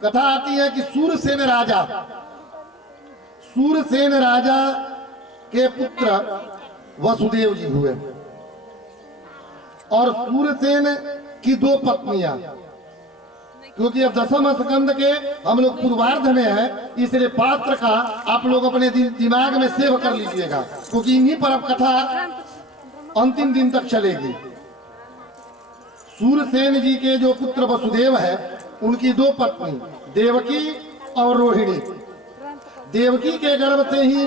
कथा आती है कि सूरसेन राजा के पुत्र वसुदेव जी हुए और सूरसेन की 2 पत्नियां, क्योंकि अब दशम स्कंद के हम लोग पूर्वार्ध में है, इसलिए पात्र का आप लोग अपने दिमाग में सेव कर लीजिएगा, क्योंकि इन्हीं पर अब कथा अंतिम दिन तक चलेगी। सूरसेन जी के जो पुत्र वसुदेव है, उनकी 2 पत्नी देवकी और रोहिणी। देवकी के गर्भ से ही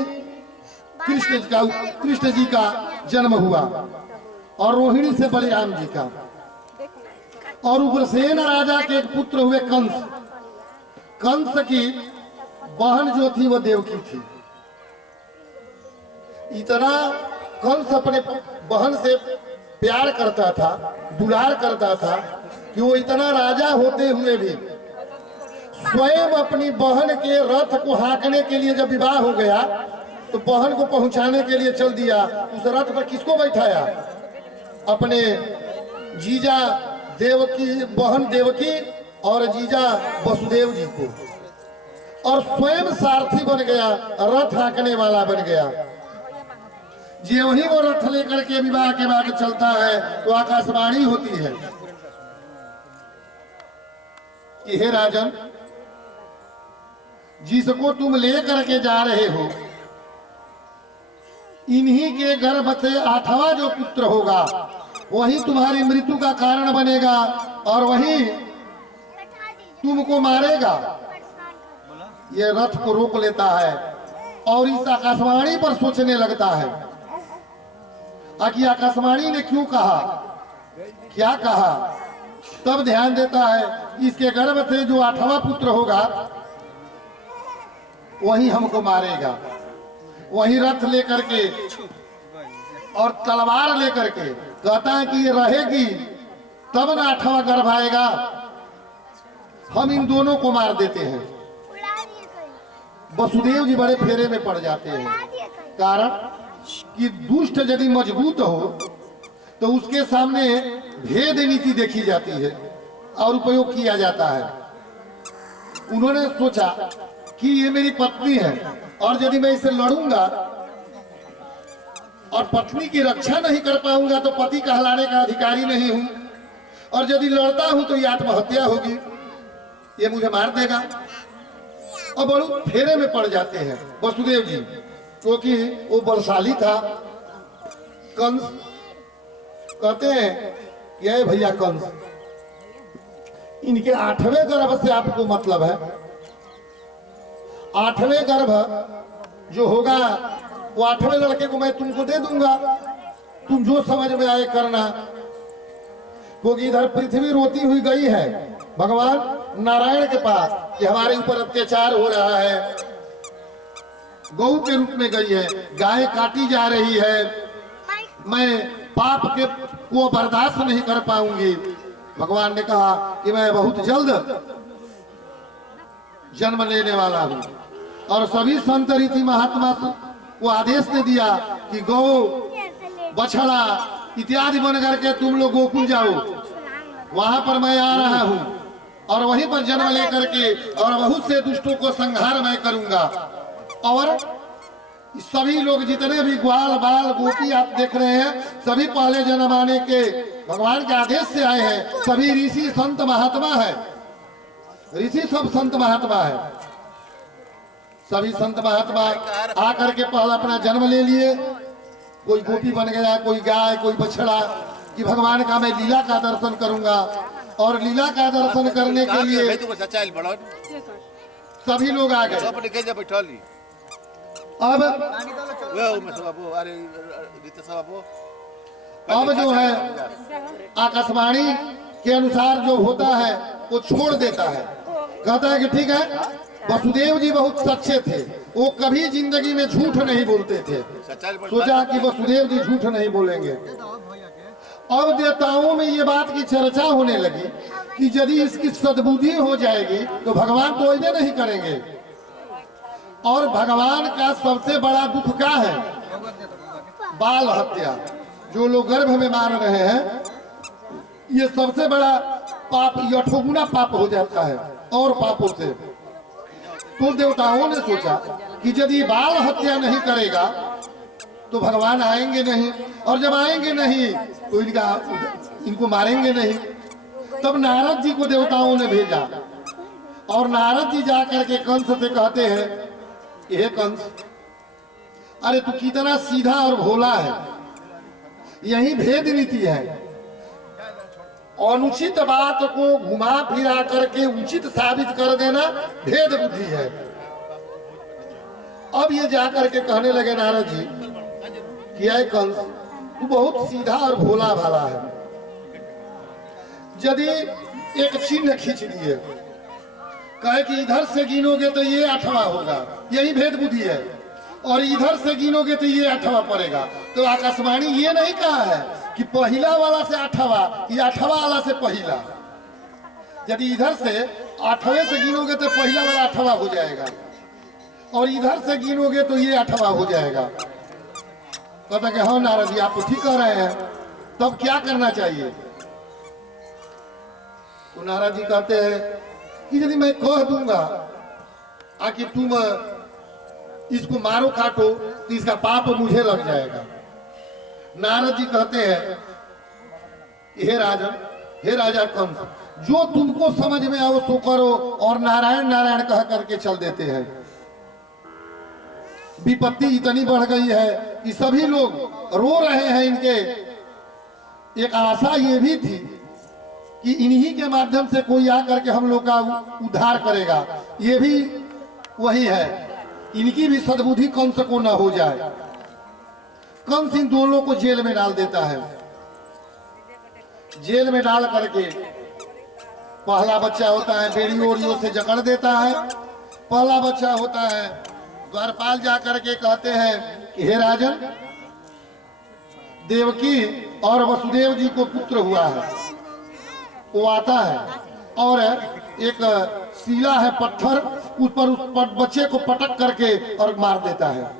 कृष्ण जी का जन्म हुआ और रोहिणी से बलिराम जी का। और उग्रसेन राजा के एक पुत्र हुए कंस। कंस की बहन जो थी वो देवकी थी। इतना कंस अपने बहन से प्यार करता था, दुलार करता था कि वो इतना राजा होते हुए भी स्वयं अपनी बहन के रथ को हाँकने के लिए जब विवाह हो गया तो बहन को पहुंचाने के लिए चल दिया। उस रथ पर किसको बैठाया? अपने जीजा देवकी, बहन देवकी और जीजा वसुदेव जी को, और स्वयं सारथी बन गया, रथ हाँकने वाला बन गया। जी वही वो रथ लेकर के विवाह के बाद चलता है तो आकाशवाणी होती है कि हे राजन, जिसको तुम लेकर के जा रहे हो इन्हीं के गर्भ से 8वां जो पुत्र होगा वही तुम्हारी मृत्यु का कारण बनेगा और वही तुमको मारेगा। ये रथ को रोक लेता है और इस आकाशवाणी पर सोचने लगता है कि आकाशवाणी ने क्यों कहा, क्या कहा। तब ध्यान देता है इसके गर्भ से जो 8वां पुत्र होगा वही हमको मारेगा। वही रथ लेकर के और तलवार लेकर के कहता है कि ये रहेगी तब ना 8वां गर्भ आएगा, हम इन दोनों को मार देते हैं। वसुदेव जी बड़े फेरे में पड़ जाते हैं, कारण कि दुष्ट यदि मजबूत हो तो उसके सामने भेद नीति देखी जाती है और उपयोग किया जाता है। उन्होंने सोचा कि ये मेरी पत्नी है और यदि मैं इससे लड़ूंगा और पत्नी की रक्षा नहीं कर पाऊंगा तो पति कहलाने का अधिकारी नहीं हूं, और यदि लड़ता हूं तो ये आत्महत्या होगी, ये मुझे मार देगा। और बड़े फेरे में पड़ जाते हैं वसुदेव जी, क्योंकि वो बलशाली था। कंस कहते हैं ये भैया कंस, इनके 8वें गर्भ से आपको मतलब है, 8वें गर्भ जो होगा वो 8वें लड़के को मैं तुमको दे दूंगा, तुम जो समझ में आए करना। क्योंकि इधर पृथ्वी रोती हुई गई है भगवान नारायण के पास कि हमारे ऊपर अत्याचार हो रहा है, गौ के रूप में गई है, गाय काटी जा रही है, मैं पाप के को बर्दाश्त नहीं कर पाऊंगी। भगवान ने कहा कि मैं बहुत जल्द जन्म लेने वाला हूं, और सभी संत रीति महात्मा को आदेश दे दिया कि गौ बछड़ा इत्यादि बन करके तुम लोग गोकुल जाओ, वहां पर मैं आ रहा हूं और वहीं पर जन्म लेकर के और बहुत से दुष्टों को संहार मैं करूंगा। और सभी लोग जितने भी ग्वाल बाल गोपी आप देख रहे हैं सभी पहले जन्माने के भगवान के आदेश से आए हैं, सभी ऋषि संत महात्मा है, ऋषि सब संत महात्मा है। सभी संत महात्मा आकर के पहले अपना जन्म ले लिए, कोई गोपी बन गया, कोई गाय, कोई बछड़ा, कि भगवान का मैं लीला का दर्शन करूंगा। और लीला का दर्शन करने के लिए सभी लोग आ गए। अब जो है आकाशवाणी के अनुसार जो होता है वो छोड़ देता है, कहता है कि ठीक है। वसुदेव जी बहुत सच्चे थे, वो कभी जिंदगी में झूठ नहीं बोलते थे। सोचा कि वसुदेव जी झूठ नहीं बोलेंगे। अब देवताओं में ये बात की चर्चा होने लगी कि यदि इसकी सद्बुद्धि हो जाएगी तो भगवान तो ऐसे नहीं करेंगे। और भगवान का सबसे बड़ा दुख क्या है? बाल हत्या। जो लोग गर्भ में मार रहे हैं ये सबसे बड़ा पाप, 8 गुना पाप हो जाता है। और पापों से। तो देवताओं ने सोचा कि यदि बाल हत्या नहीं करेगा तो भगवान आएंगे नहीं, और जब आएंगे नहीं तो इनको मारेंगे नहीं। तब नारद जी को देवताओं ने भेजा, और नारद जी जाकर के कंस से कहते हैं, हे कंस, अरे तू कितना सीधा और भोला है, यही भेद नीति है। अनुचित बात को घुमा फिरा करके उचित साबित कर देना भेद बुद्धि है। अब ये जाकर के कहने लगे नारद जी कि ऐ कंस, तू बहुत सीधा और भोला भाला है। यदि एक चिन्ह खींच दिए, कहे कि इधर से गिनोगे तो ये 8वां होगा, यही भेद बुद्धि है, और इधर से गिनोगे तो ये 8वां पड़ेगा। तो आकाशवाणी ये नहीं कहा है कि पहला वाला से 8वां, ये 8वां वाला से पहला। यदि इधर से 8वें से गिनोगे तो पहला वाला 8वां हो जाएगा, और इधर से गिनोगे तो ये 8वां हो जाएगा। कहता कि हाँ नारद जी, आप तो ठीक कह रहे हैं, तब क्या करना चाहिए? तो नारद जी कहते हैं कि यदि मैं कह दूंगा कि तुम इसको मारो काटो तो इसका पाप मुझे लग जाएगा। नारद जी कहते हैं, हे राजन, हे राजा कंस, जो तुमको समझ में आओ सो करो, और नारायण नारायण कह करके चल देते हैं। विपत्ति इतनी बढ़ गई है कि सभी लोग रो रहे हैं। इनके एक आशा ये भी थी कि इन्हीं के माध्यम से कोई आकर के हम लोग का उद्धार करेगा। ये भी वही है, इनकी भी सद्बुद्धि कंस को न हो जाए। कंस इन दोनों को जेल में डाल देता है। जेल में डाल करके पहला बच्चा होता है बेड़ी ओड़ियों से जकड़ देता है। पहला बच्चा होता है, द्वारपाल जाकर के कहते हैं कि हे राजन, देवकी और वसुदेव जी को पुत्र हुआ है। वो आता है और एक सीला है पत्थर, उस पर बच्चे को पटक करके और मार देता है,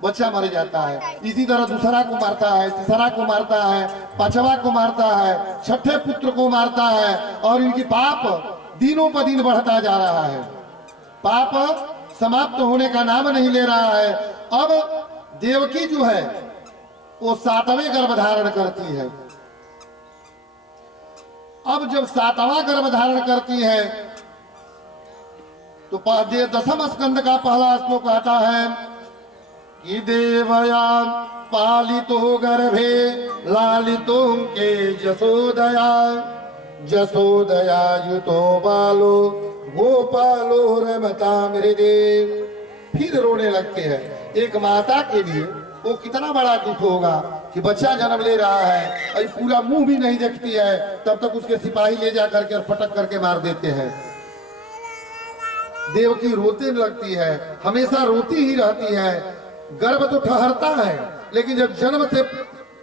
बच्चा मर जाता है। इसी तरह दूसरा को मारता है, तीसरा को मारता है, पांचवा को मारता है, छठे पुत्र को मारता है, और इनकी पाप दिनों पर दिन बढ़ता जा रहा है। पाप समाप्त होने का नाम नहीं ले रहा है। अब देवकी जो है वो 7वें गर्भ धारण करती है। अब जब 7वां गर्भ धारण करती है तो 10वें स्कंद का पहला श्लोक आता है कि देवया पालितो गर्भे लालितो के जसोदया, जसोदया युतो बालो गोपालो रमता मृदे। फिर रोने लगते हैं। एक माता के लिए वो कितना बड़ा दुख होगा कि बच्चा जन्म ले रहा है, अभी पूरा मुंह भी नहीं देखती है, तब तक उसके सिपाही ले जा करके और पटक करके मार देते हैं। देवकी रोते लगती है, हमेशा रोती ही रहती है। गर्भ तो ठहरता है, लेकिन जब जन्म से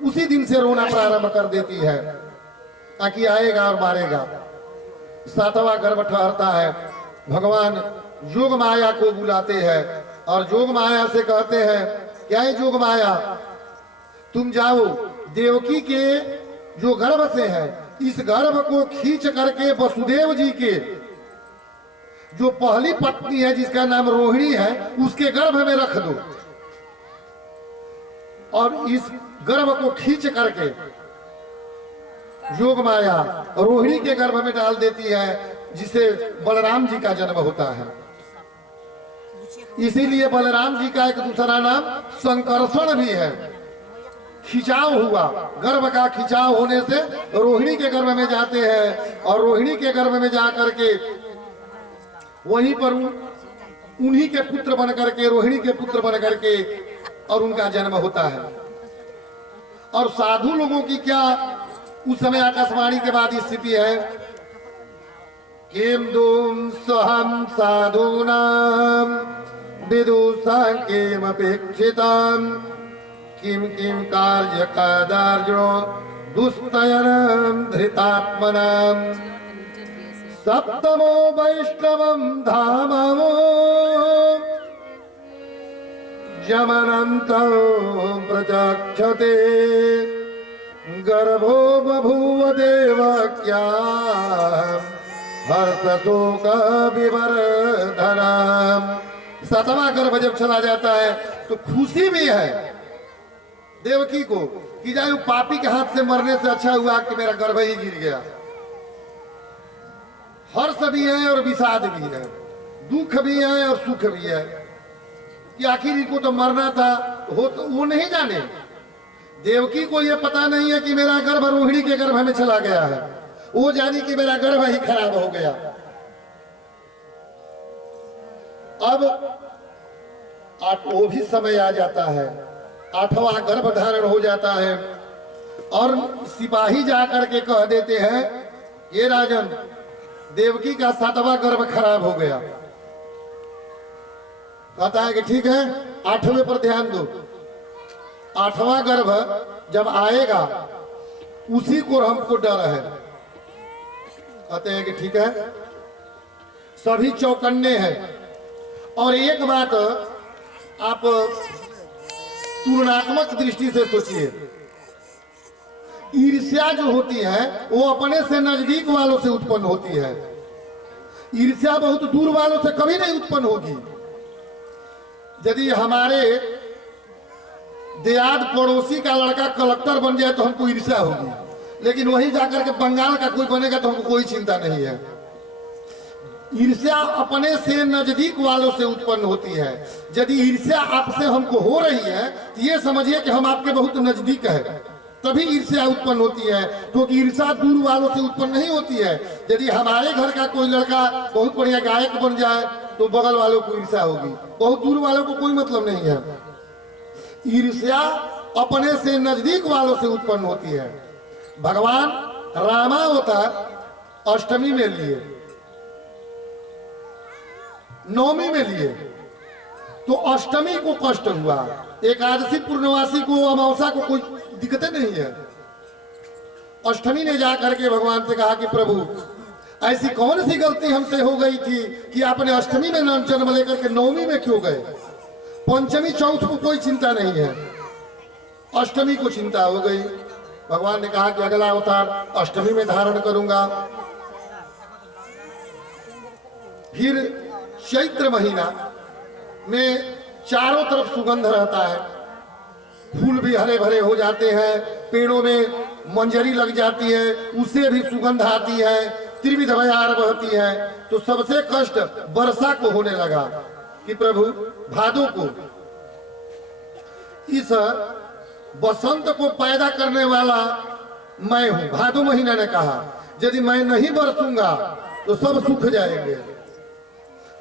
उसी दिन से रोना प्रारंभ कर देती है ताकि आएगा और मारेगा। 7वां गर्भ ठहरता है। भगवान जोग माया को बुलाते हैं और जोग माया से कहते हैं, क्या है जोग माया, तुम जाओ देवकी के जो गर्भ से है, इस गर्भ को खींच करके वसुदेव जी के जो पहली पत्नी है जिसका नाम रोहिणी है, उसके गर्भ में रख दो, और इस गर्भ को खींच करके जोग माया रोहिणी के गर्भ में डाल देती है, जिसे बलराम जी का जन्म होता है। इसीलिए बलराम जी का एक दूसरा नाम संकर्षण भी है। खिंचाव हुआ, गर्भ का खिंचाव होने से रोहिणी के गर्भ में जाते हैं, और रोहिणी के गर्भ में जाकर के वहीं पर उन्हीं के पुत्र बन करके, रोहिणी के पुत्र बन करके और उनका जन्म होता है। और साधु लोगों की क्या उस समय आकाशवाणी के बाद स्थिति है, किम दूम सहम साधूनाम विदुषां किम अपेक्षिताम किम किम कार्य कादार्जो दुस्तयनम धृतात्मनाम सप्तमो वैष्णवम धामो यमनन्तो प्रचक्षते गर्भो बभूव देवक्या हर्ष शोक विवर्धनम। सातवां गर्भ जब चला जाता है तो खुशी भी है देवकी को कि जाए पापी के हाथ से मरने से अच्छा हुआ कि मेरा गर्भ ही गिर गया। हर्ष भी है और विषाद भी है, दुख भी है और सुख भी है कि आखिर इनको तो मरना था, हो तो वो नहीं जाने। देवकी को ये पता नहीं है कि मेरा गर्भ रोहिणी के गर्भ में चला गया है, वो जानी कि मेरा गर्भ ही खराब हो गया। अब वो भी समय आ जाता है, 8वां गर्भ धारण हो जाता है और सिपाही जाकर के कह देते हैं ये राजन देवकी का 7वां गर्भ खराब हो गया। कहता है कि ठीक है 8वें पर ध्यान दो, 8वां गर्भ जब आएगा उसी को हमको डर है। कहते हैं कि ठीक है, सभी चौकन्ने हैं। और एक बात आप तुलनात्मक दृष्टि से सोचिए, ईर्ष्या जो होती है वो अपने से नजदीक वालों से उत्पन्न होती है, ईर्ष्या बहुत दूर वालों से कभी नहीं उत्पन्न होगी। यदि हमारे देहात पड़ोसी का लड़का कलेक्टर बन जाए तो हमको ईर्ष्या होगी, लेकिन वही जाकर के बंगाल का कोई बनेगा तो हमको कोई चिंता नहीं है। ईर्ष्या अपने से नजदीक वालों से उत्पन्न होती है। यदि ईर्ष्या आपसे हमको हो रही है तो ये समझिए कि हम आपके बहुत नजदीक है, तभी ईर्ष्या उत्पन्न होती है, क्योंकि ईर्ष्या दूर वालों से उत्पन्न नहीं होती है। यदि हमारे घर का कोई लड़का बहुत बढ़िया गायक बन जाए तो बगल वालों को ईर्ष्या होगी, बहुत दूर वालों को कोई मतलब नहीं है। ईर्ष्या अपने से नजदीक वालों से उत्पन्न होती है। भगवान रामावतार अष्टमी में लिए, नवमी में लिए तो अष्टमी को कष्ट हुआ, एकादशी पूर्णवासी को अमावस्या को कोई दिक्कतें नहीं है। अष्टमी ने जाकर के भगवान से कहा कि प्रभु ऐसी कौन सी गलती हमसे हो गई थी कि आपने अष्टमी में जन्म लेकर के नवमी में क्यों गए। पंचमी चौथ को कोई चिंता नहीं है, अष्टमी को चिंता हो गई। भगवान ने कहा कि अगला अवतार अष्टमी में धारण करूंगा। फिर चैत्र महीना में चारों तरफ सुगंध रहता है, फूल भी हरे भरे हो जाते हैं, पेड़ों में मंजरी लग जाती है, उससे भी सुगंध आती है, त्रिविध बयार बहती है। तो सबसे कष्ट वर्षा को होने लगा कि प्रभु भादों को, इस बसंत को पैदा करने वाला मैं हूं। भादो महीना ने कहा यदि मैं नहीं बरसूंगा तो सब सूख जाएंगे।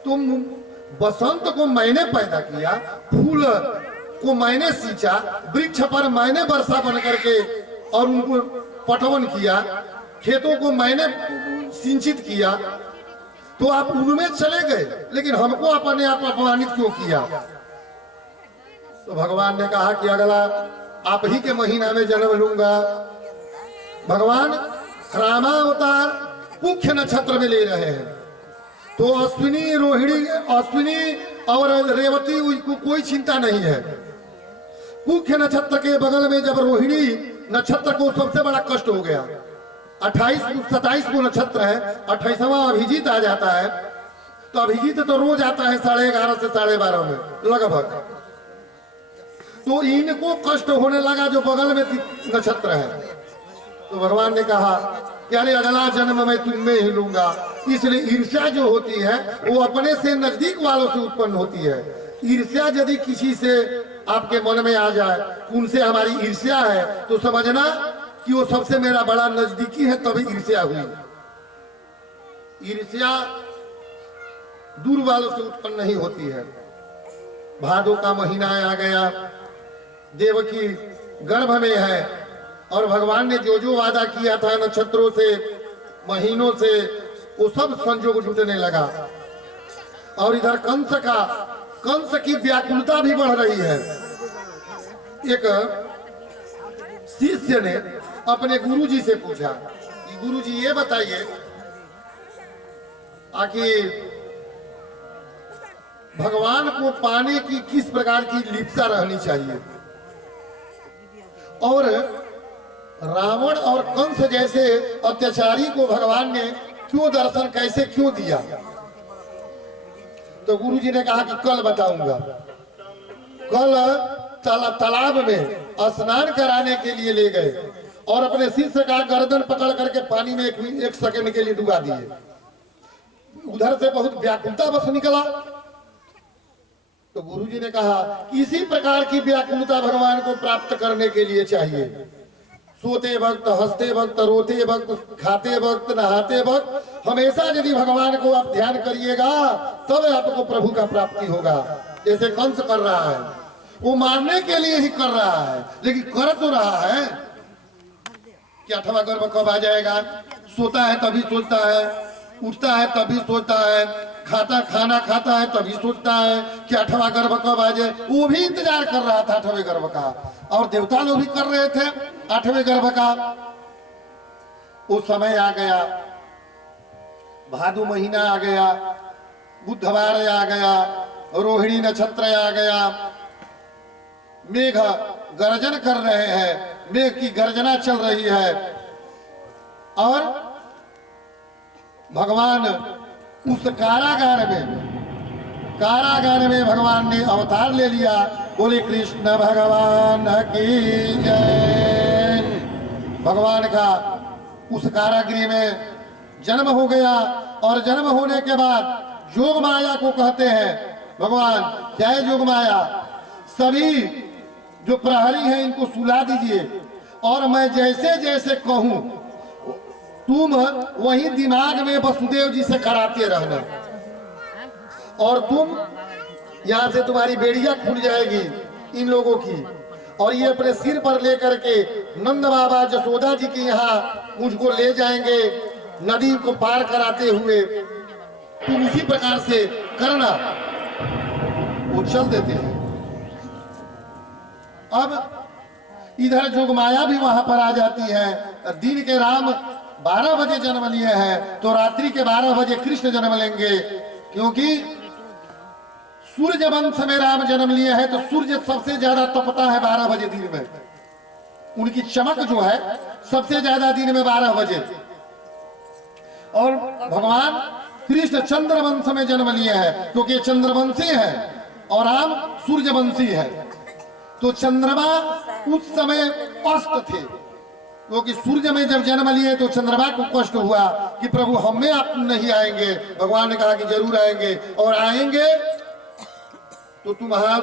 तुम बसंत को मैंने पैदा किया, फूल को मैंने सींचा, वृक्ष पर मैंने वर्षा बन करके और उनको पटवन किया, खेतों को मैंने सिंचित किया, तो आप उनमें चले गए, लेकिन हमको अपने आप अपमानित क्यों किया। तो भगवान ने कहा कि अगला आप ही के महीना में जन्म लूंगा। भगवान रामावतार मुख्य नक्षत्र में ले रहे हैं, तो अश्विनी रोहिणी, अश्विनी और रेवती को कोई चिंता नहीं है। मुख्य नक्षत्र के बगल में जब रोहिणी नक्षत्र को सबसे बड़ा कष्ट हो गया, 27 को नक्षत्र है, 28वां अभिजीत आ जाता है। तो अभिजीत तो रोज आता है 11:30 से 12:30 में लगभग। तो इनको कष्ट होने लगा जो बगल में नक्षत्र है। तो भगवान ने कहा कि अरे अगला जन्म मैं तुम में ही लूंगा। इसलिए ईर्ष्या जो होती है वो अपने से नजदीक वालों से उत्पन्न होती है। ईर्ष्या यदि किसी से आपके मन में आ जाए, उनसे हमारी ईर्ष्या है, तो समझना कि वो सबसे मेरा बड़ा नजदीकी है, तभी ईर्ष्या हुई। ईर्ष्या दूर वालों से उत्पन्न नहीं होती है। भादों का महीना आ गया, देवकी गर्भ में है और भगवान ने जो जो वादा किया था नक्षत्रों से, महीनों से, वो सब संजोग जुटने लगा। और इधर कंस की व्याकुलता भी बढ़ रही है। एक शिष्य ने अपने गुरुजी से पूछा कि गुरुजी ये बताइए आखिर भगवान को पाने की किस प्रकार की लिप्सा रहनी चाहिए। और रावण और कंस जैसे अत्याचारी को भगवान ने क्यों दर्शन कैसे क्यों दिया? तो गुरु जी ने कहा कि कल बताऊंगा। कल तालाब में स्नान कराने के लिए ले गए और अपने शिष्य का गर्दन पकड़ करके पानी में एक सेकंड के लिए डुबा दिए। उधर से बहुत व्याकुलता बस निकला। तो गुरु जी ने कहा कि इसी प्रकार की व्याकुलता भगवान को प्राप्त करने के लिए चाहिए। सोते वक्त, हंसते वक्त, रोते वक्त, खाते वक्त, नहाते वक्त हमेशा यदि भगवान को आप ध्यान करिएगा तब आपको प्रभु का प्राप्ति होगा। जैसे कंस कर रहा है, वो मारने के लिए ही कर रहा है, लेकिन कर तो रहा है कि 8वां गर्भ कब आ जाएगा। सोता है तभी सोचता है, उठता है तभी सोचता है, खाना खाता है तभी सोचता है कि 8वां गर्भ कब आ जाए। वो भी इंतजार कर रहा था 8वें गर्भ का, और देवता लोग भी कर रहे थे 8वें गर्भ का। वो समय आ गया, भादु महीना आ गया, बुधवार आ गया, रोहिणी नक्षत्र आ गया, मेघ गर्जन कर रहे हैं, मेघ की गर्जना चल रही है और भगवान उस कारागार में भगवान ने अवतार ले लिया। बोले कृष्ण भगवान की जय। भगवान का उस कारागृह में जन्म हो गया और जन्म होने के बाद जोग माया को कहते हैं भगवान, जय जोग माया, सभी जो प्रहरी हैं इनको सुला दीजिए और मैं जैसे जैसे कहूं तुम वही दिमाग में वसुदेव जी से कराते रहना, और तुम यहां से तुम्हारी बेड़िया खुल जाएगी इन लोगों की, और ये अपने सिर पर लेकर के नंद बाबा जसोदा जी के यहाँ मुझको ले जाएंगे नदी को पार कराते हुए, तुम उसी प्रकार से करना। वो चल देते हैं। अब इधर जोगमाया भी वहां पर आ जाती है। दिन के राम 12 बजे जन्म लिए हैं तो रात्रि के 12 बजे कृष्ण जन्म लेंगे, क्योंकि सूर्य वंश में राम जन्म लिए हैं तो सूर्य सबसे ज्यादा तपता है 12 बजे दिन में। उनकी चमक जो है सबसे ज्यादा दिन में 12 बजे। और भगवान कृष्ण चंद्रवंश में जन्म लिए हैं क्योंकि चंद्रवंशी है और राम सूर्यवंशी है। तो चंद्रमा उस समय अस्त थे, क्योंकि सूर्य में जब जन्म लिए तो चंद्रमा को कष्ट हुआ कि प्रभु हम में आप नहीं आएंगे। भगवान ने कहा कि जरूर आएंगे, और आएंगे तो तुम्हारा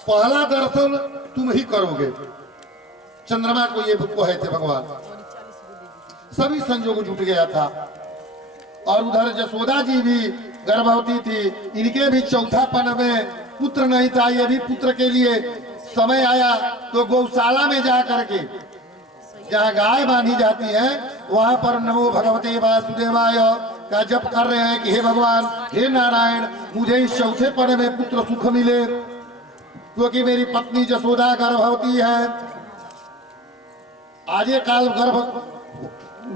पहला दर्शन तुम ही करोगे। चंद्रमा को ये कहे थे भगवान। सभी संजोग जुट गया था। और उधर जसोदा जी भी गर्भवती थी, इनके भी चौथापन में पुत्र नहीं था। ये भी पुत्र के लिए समय आया तो गौशाला में जा करके जहाँ गाय बांधी जाती है वहां पर नमो भगवते वासुदेवाय का जप कर रहे हैं कि हे भगवान, हे नारायण, मुझे इस चौथे पन में पुत्र सुख मिले, क्योंकि मेरी पत्नी जसोदा गर्भवती है। आजे काल गर्भ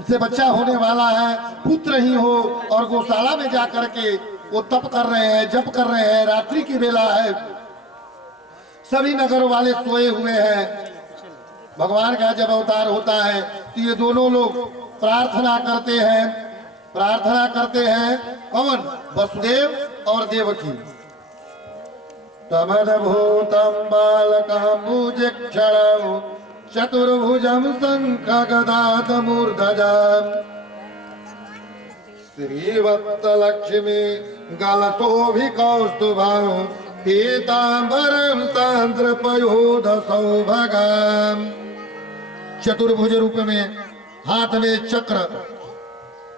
से बच्चा होने वाला है, पुत्र ही हो। और गौशाला में जा करके वो तप कर रहे हैं, जप कर रहे हैं। रात्रि की बेला है, सभी नगर वाले सोए हुए हैं। भगवान का जब अवतार होता है तो ये दोनों लोग प्रार्थना करते हैं कौन? वसुदेव और देवकी। तमद्भूतं बालकाम्बुजक्षणं चतुर्भुजं शङ्खगदाधमूर्धजाम् श्रीवत्सलक्ष्मी गलतोऽभिकौस्तुभं पीताम्बरं सान्द्रपयोधसौभगाम्। चतुर्भुज रूप में, हाथ में चक्र,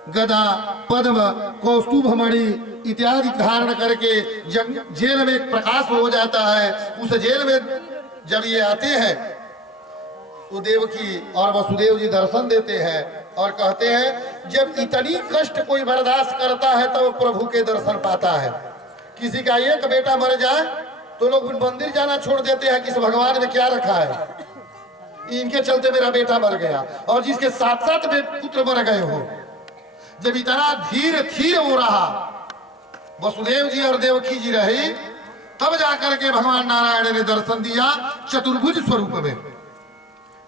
गदा, पद्म, कौस्तुभ मणि इत्यादि धारण करके जेल में प्रकाश हो जाता है। उस जेल में जब ये आते हैं तो देवकी और वसुदेव जी दर्शन देते हैं और कहते हैं जब इतनी कष्ट कोई बर्दाश्त करता है तब तो प्रभु के दर्शन पाता है। किसी का एक बेटा मर जाए तो लोग मंदिर जाना छोड़ देते हैं कि इस भगवान में क्या रखा है, इनके चलते मेरा बेटा मर गया। और जिसके 7-7 पुत्र मर गए हो, जब इतना धीर थीर हो रहा वसुदेव जी और देवकी जी रही, तब जाकर के भगवान नारायण ने दर्शन दिया चतुर्भुज स्वरूप में।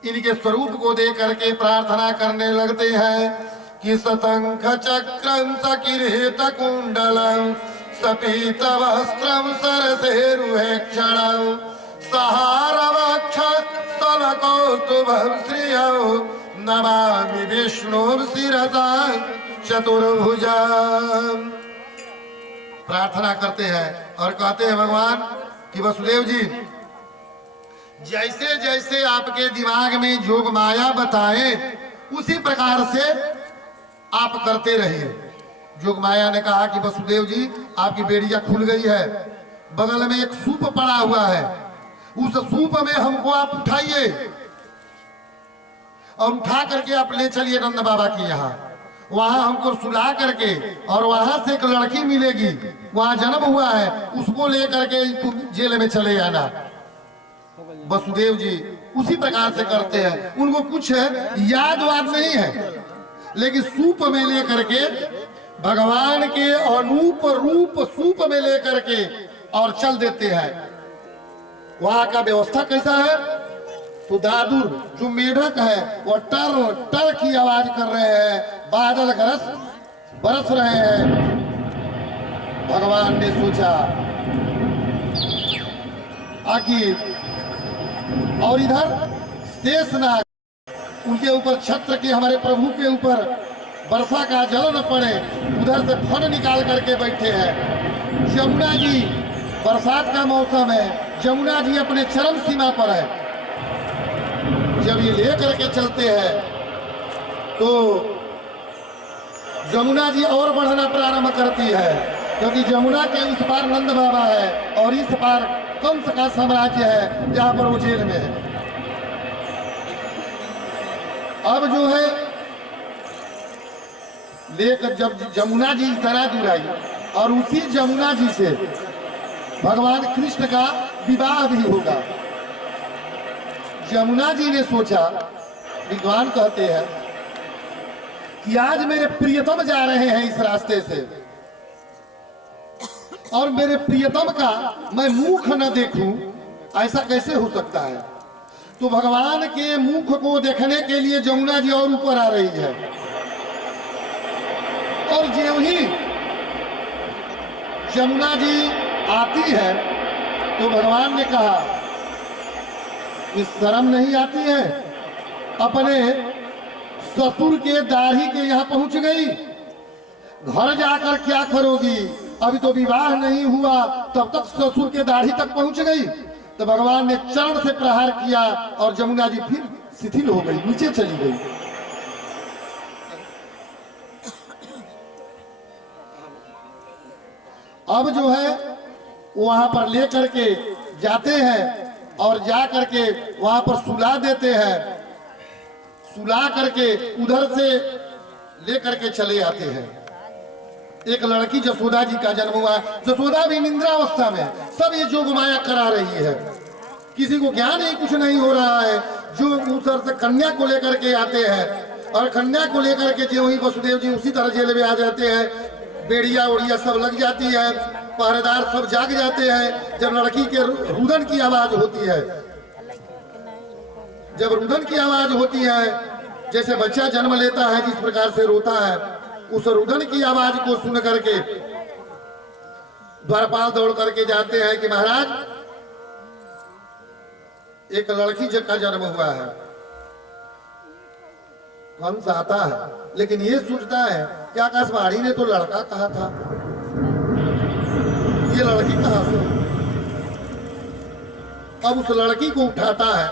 इनके स्वरूप को देख करके प्रार्थना करने लगते हैं कि सतंख चक्रं सकिरीट कुंडलं सपीत वस्त्रं सरसेरुहे क्षणं सहारवक्ष स्थलकौस्तुभं श्रियं नमामि विष्णुं शिरसा चतुर्भुजा। प्रार्थना करते हैं और कहते हैं भगवान कि वसुदेव जी, जैसे जैसे आपके दिमाग में जोग माया बताए उसी प्रकार से आप करते रहिए। जोग माया ने कहा कि वसुदेव जी, आपकी बेड़िया खुल गई है, बगल में एक सूप पड़ा हुआ है, उस सूप में हमको आप उठाइए और उठा करके आप ले चलिए नंद बाबा के यहाँ। वहां हमको सुला करके और वहां से एक लड़की मिलेगी, वहां जन्म हुआ है, उसको लेकर के तुम जेल में चले आना। वसुदेव जी उसी प्रकार से करते हैं। उनको कुछ याद वाद नहीं है, लेकिन सूप में लेकर के भगवान के अनूप रूप सूप में लेकर के और चल देते हैं। वहां का व्यवस्था कैसा है? तो दादुर जो मेढक है वो टर टर की आवाज कर रहे हैं, बादल बरस रहे हैं। भगवान ने सोचा आखिर, और इधर शेषनाग उनके ऊपर छत्र के हमारे प्रभु के ऊपर वर्षा का जल न पड़े, उधर से फन निकाल करके बैठे हैं। जमुना जी, बरसात का मौसम है, जमुना जी अपने चरम सीमा पर है। जब ये लेकर के चलते हैं तो जमुना जी और बढ़ना प्रारंभ करती है, क्योंकि जमुना के उस पार नंद बाबा है और इस पार कंस का साम्राज्य है, जहां पर वो जेल में है। अब जो है लेकर जब जमुना जी इतना दूर आई और उसी जमुना जी से भगवान कृष्ण का विवाह भी होगा। जमुना जी ने सोचा, विद्वान कहते हैं कि आज मेरे प्रियतम जा रहे हैं इस रास्ते से और मेरे प्रियतम का मैं मुख न देखूं, ऐसा कैसे हो सकता है? तो भगवान के मुख को देखने के लिए जमुना जी और ऊपर आ रही है। और ज्यों ही जमुना जी आती है तो भगवान ने कहा कि शर्म नहीं आती है? अपने ससुर के दाढ़ी के यहाँ पहुंच गई, घर जाकर क्या करोगी? अभी तो विवाह नहीं हुआ, तब तक ससुर के दाढ़ी तक पहुंच गई। तो भगवान ने चरण से प्रहार किया और जमुना जी फिर शिथिल हो गई, नीचे चली गई। अब जो है वहां पर लेकर के जाते हैं और जा करके वहां पर सुला देते हैं। सुला करके उधर से लेकर के चले आते हैं। एक लड़की जसोदा जी का जन्म हुआ। जसोदा भी निंद्रावस्था में, सब ये जोग माया करा रही है, किसी को ज्ञान ही कुछ नहीं हो रहा है। जो उधर से कन्या को लेकर के आते हैं और कन्या को लेकर के जो ही वसुदेव जी उसी तरह जेल में आ जाते हैं। बेड़िया उड़िया सब लग जाती है, पहरेदार सब जाग जाते हैं। जब लड़की के रुदन की आवाज होती है, जब रुदन की आवाज होती है, जैसे बच्चा जन्म लेता है जिस प्रकार से रोता है, उस रुदन की आवाज को सुन करके द्वारपाल दौड़ करके जाते हैं कि महाराज एक लड़की का जन्म हुआ है। कंस आता है, लेकिन ये सोचता है कि आकाशवाणी ने तो लड़का कहा था, ये लड़की कहां से? अब उस लड़की को उठाता है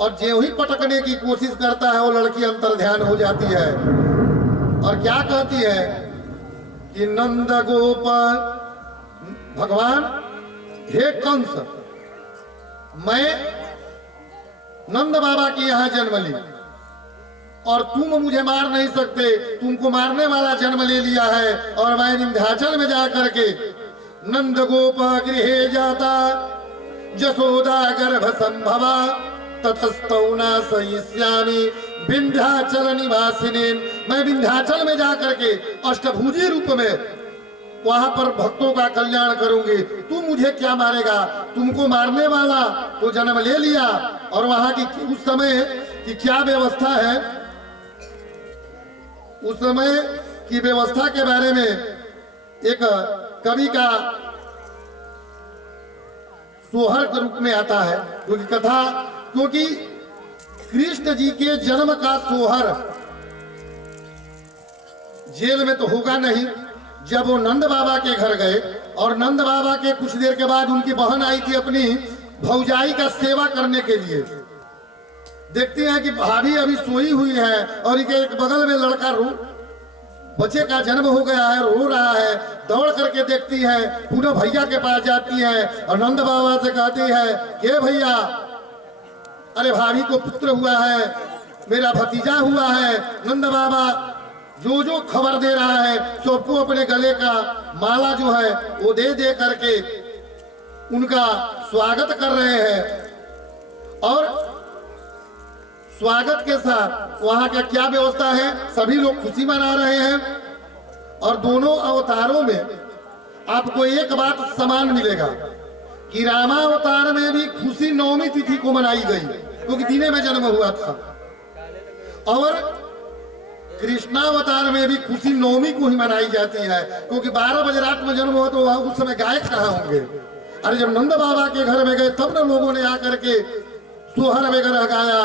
और जो ही पटकने की कोशिश करता है वो लड़की अंतर ध्यान हो जाती है और क्या कहती है कि नंद गोप भगवान, हे कंस, मैं नंद बाबा के यहाँ जन्म ली और तुम मुझे मार नहीं सकते, तुमको मारने वाला जन्म ले लिया है। और मैं विंध्याचल में जाकर के नंद गोप गृहे जाता जसोदा गर्भ संभवा ततस्तौना सहिष्यामि विंध्याचल निवासिने। मैं विंध्याचल में जाकर के अष्टभुजी रूप में वहां पर भक्तों का कल्याण करूंगी। तू मुझे क्या मारेगा? तुमको मारने वाला तो जन्म ले लिया। और वहां की उस समय की क्या व्यवस्था है उस समय की व्यवस्था के बारे में एक कवि का सोहर के रूप में आता है, क्योंकि कथा, क्योंकि कृष्ण जी के जन्म का सोहर जेल में तो होगा नहीं। जब वो नंद बाबा के घर गए और नंद बाबा के कुछ देर के बाद उनकी बहन आई थी अपनी भौजाई का सेवा करने के लिए, देखते हैं कि भाभी अभी सोई हुई है और इनके एक बगल में लड़का बच्चे का जन्म हो गया है, रो रहा है। दौड़ करके देखती है, पूरा भैया के पास जाती है और नंद बाबा से कहती है कि भैया, अरे भाभी को पुत्र हुआ है, मेरा भतीजा हुआ है। नंद बाबा जो जो खबर दे रहा है सबको अपने गले का माला जो है वो दे दे करके उनका स्वागत कर रहे हैं। और स्वागत के साथ वहां का क्या व्यवस्था है, सभी लोग खुशी मना रहे हैं। और दोनों अवतारों में आपको एक बात समान मिलेगा कि रामावतार में भी खुशी नवमी तिथि को मनाई गई, क्योंकि दिने में जन्म हुआ था, और कृष्णावतार में भी खुशी नवमी को ही मनाई जाती है, क्योंकि 12 बजे रात में जन्म हुआ तो वह उस समय गायक कहाँ होंगे। अरे जब नंद बाबा के घर में गए तब न लोगों ने आकर के सोहर वगैरह गाया